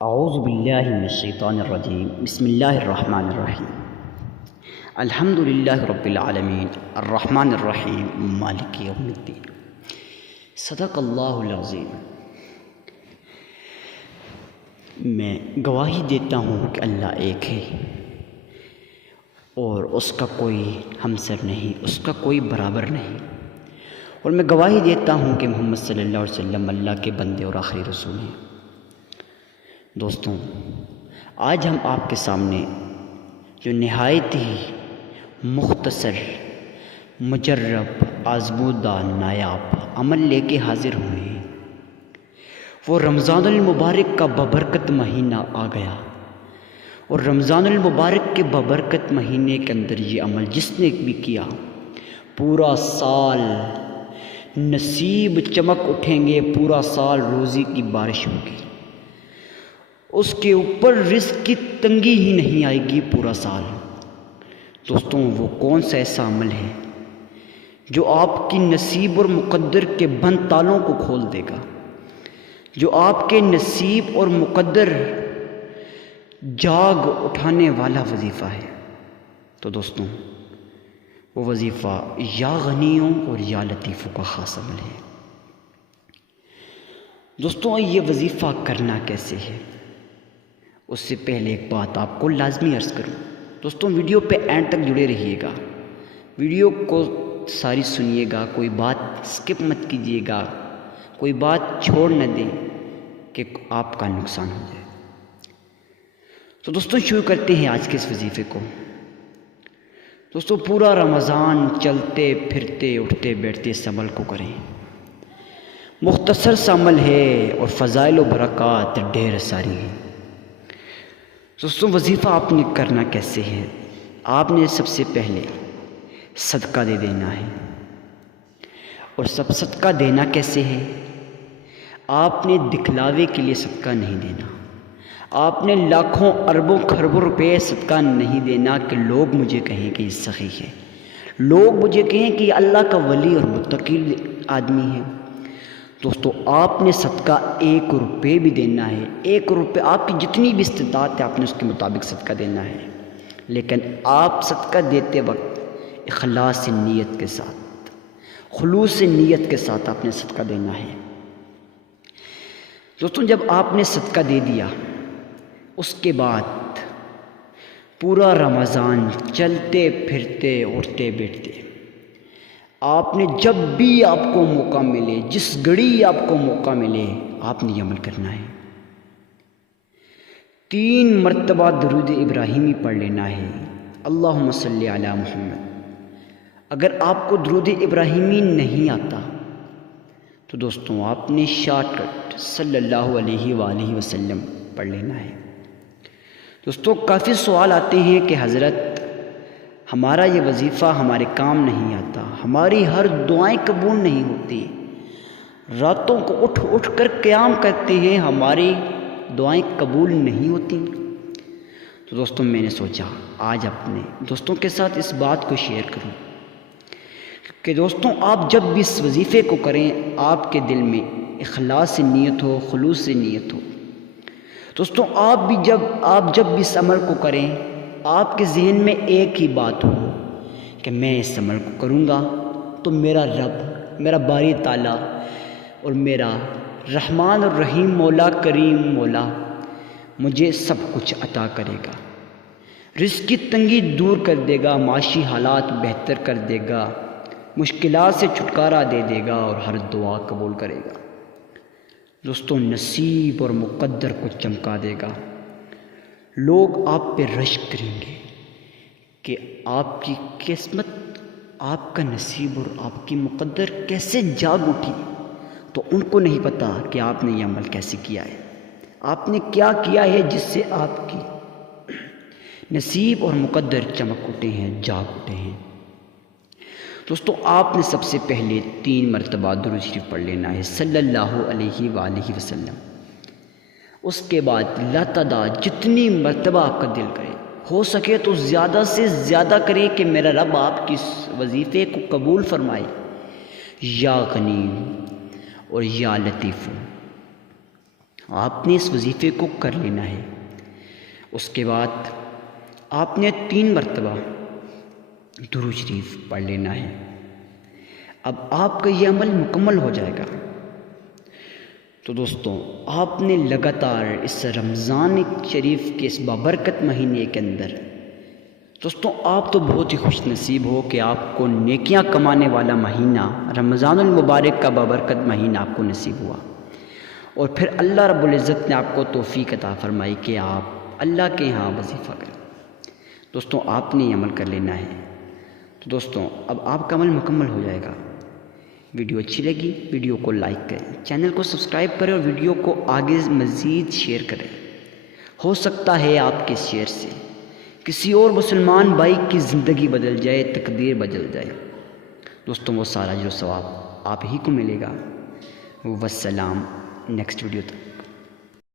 اعوذ باللہ من الشیطان الرجیم بسم اللہ الرحمن الرحیم الحمد للہ رب العالمین الرحمن الرحیم مالک یوم الدین صدق اللہ العظیم۔ میں گواہی دیتا ہوں کہ اللہ ایک ہے اور اس کا کوئی ہمسر نہیں، اس کا کوئی برابر نہیں، اور میں گواہی دیتا ہوں کہ محمد صلی اللہ علیہ وسلم اللہ کے بندے اور آخری رسول ہیں۔ دوستوں، آج ہم آپ کے سامنے جو نہایت ہی مختصر، مجرب، آزمودہ، نایاب عمل لے کے حاضر ہوئے ہیں۔ وہ رمضان المبارک کا بابرکت مہینہ آ گیا، اور رمضان المبارک کے بابرکت مہینے کے اندر یہ عمل جس نے بھی کیا، پورا سال نصیب چمک اٹھیں گے، پورا سال روزی کی بارش ہوگی، اس کے اوپر رزق کی تنگی ہی نہیں آئے گی پورا سال۔ دوستوں، وہ کون سا ایسا عمل ہے جو آپ کی نصیب اور مقدر کے بند تالوں کو کھول دے گا، جو آپ کے نصیب اور مقدر جاگ اٹھانے والا وظیفہ ہے؟ تو دوستوں، وہ وظیفہ یا غنیوں اور یا لطیفوں کا خاص عمل ہے۔ دوستوں، یہ وظیفہ کرنا کیسے ہے، اس سے پہلے ایک بات آپ کو لازمی عرض کروں۔ دوستوں، ویڈیو پہ اینڈ تک جڑے رہیے گا، ویڈیو کو ساری سنیے گا، کوئی بات سکپ مت کیجیے گا، کوئی بات چھوڑ نہ دیں کہ آپ کا نقصان ہو جائے۔ تو دوستوں، شروع کرتے ہیں آج کے اس وظیفے کو۔ دوستوں، پورا رمضان چلتے پھرتے اٹھتے بیٹھتے اس عمل کو کریں۔ مختصر سا عمل ہے اور فضائل و برکات ڈھیر ساری ہیں۔ دوستوں، وظیفہ آپ نے کرنا کیسے ہے؟ آپ نے سب سے پہلے صدقہ دے دینا ہے، اور صدقہ دینا کیسے ہے؟ آپ نے دکھلاوے کے لیے صدقہ نہیں دینا، آپ نے لاکھوں اربوں خربوں روپے صدقہ نہیں دینا کہ لوگ مجھے کہیں کہ یہ سخی ہے، لوگ مجھے کہیں کہ یہ اللہ کا ولی اور متقی آدمی ہے۔ دوستو، آپ نے صدقہ 1 روپے بھی دینا ہے، 1 روپے آپ کی جتنی بھی استطاعت ہے آپ نے اس کے مطابق صدقہ دینا ہے، لیکن آپ صدقہ دیتے وقت اخلاص نیت کے ساتھ، خلوص نیت کے ساتھ آپ نے صدقہ دینا ہے۔ دوستوں، جب آپ نے صدقہ دے دیا، اس کے بعد پورا رمضان چلتے پھرتے اٹھتے بیٹھتے آپ نے جب بھی آپ کو موقع ملے، جس گھڑی آپ کو موقع ملے، آپ نے یہ عمل کرنا ہے۔ 3 مرتبہ درود ابراہیمی پڑھ لینا ہے، اللہم صلی علی محمد۔ اگر آپ کو درود ابراہیمی نہیں آتا تو دوستوں، آپ نے شارٹ کٹ صلی اللہ علیہ وآلہ وسلم پڑھ لینا ہے۔ دوستوں، کافی سوال آتے ہیں کہ حضرت ہمارا یہ وظیفہ ہمارے کام نہیں آتا، ہماری ہر دعائیں قبول نہیں ہوتی، راتوں کو اٹھ اٹھ کر قیام کرتے ہیں، ہماری دعائیں قبول نہیں ہوتی۔ تو دوستوں، میں نے سوچا آج اپنے دوستوں کے ساتھ اس بات کو شیئر کروں کہ دوستوں، آپ جب بھی اس وظیفے کو کریں، آپ کے دل میں اخلاص نیت ہو، خلوص نیت ہو۔ دوستوں، آپ جب بھی اس عمل کو کریں، آپ کے ذہن میں ایک ہی بات ہو کہ میں اس عمل کو کروں گا تو میرا رب، میرا باری تعالیٰ اور میرا رحمان الرحیم مولا، کریم مولا مجھے سب کچھ عطا کرے گا، رزق کی تنگی دور کر دے گا، معاشی حالات بہتر کر دے گا، مشکلات سے چھٹکارا دے دے گا اور ہر دعا قبول کرے گا۔ دوستوں، نصیب اور مقدر کو چمکا دے گا، لوگ آپ پہ رشک کریں گے کہ آپ کی قسمت، آپ کا نصیب اور آپ کی مقدر کیسے جاگ اٹھی۔ تو ان کو نہیں پتہ کہ آپ نے یہ عمل کیسے کیا ہے، آپ نے کیا کیا ہے جس سے آپ کی نصیب اور مقدر چمک اٹھے ہیں، جاگ اٹھے ہیں۔ دوستوں، آپ نے سب سے پہلے 3 مرتبہ درود شریف پڑھ لینا ہے صلی اللہ علیہ وآلہ وسلم۔ اس کے بعد لاتعداد جتنی مرتبہ آپ کا دل کرے، ہو سکے تو زیادہ سے زیادہ کرے کہ میرا رب آپ کی اس وظیفے کو قبول فرمائے، یا غنی اور یا لطیف۔ آپ نے اس وظیفے کو کر لینا ہے۔ اس کے بعد آپ نے 3 مرتبہ درود شریف پڑھ لینا ہے۔ اب آپ کا یہ عمل مکمل ہو جائے گا۔ تو دوستوں، آپ نے لگاتار اس رمضان شریف کے اس بابرکت مہینے کے اندر، دوستوں آپ تو بہت ہی خوش نصیب ہو کہ آپ کو نیکیاں کمانے والا مہینہ رمضان المبارک کا بابرکت مہینہ آپ کو نصیب ہوا، اور پھر اللہ رب العزت نے آپ کو توفیق عطا فرمائی کہ آپ اللہ کے ہاں وظیفہ کریں۔ دوستوں آپ نے یہ عمل کر لینا ہے۔ تو دوستوں اب آپ کا عمل مکمل ہو جائے گا۔ ویڈیو اچھی لگی ویڈیو کو لائک کریں، چینل کو سبسکرائب کریں اور ویڈیو کو آگے مزید شیئر کریں۔ ہو سکتا ہے آپ کے شیئر سے کسی اور مسلمان بھائی کی زندگی بدل جائے، تقدیر بدل جائے۔ دوستوں وہ سارا جو ثواب آپ ہی کو ملے گا۔ والسلام، نیکسٹ ویڈیو تک۔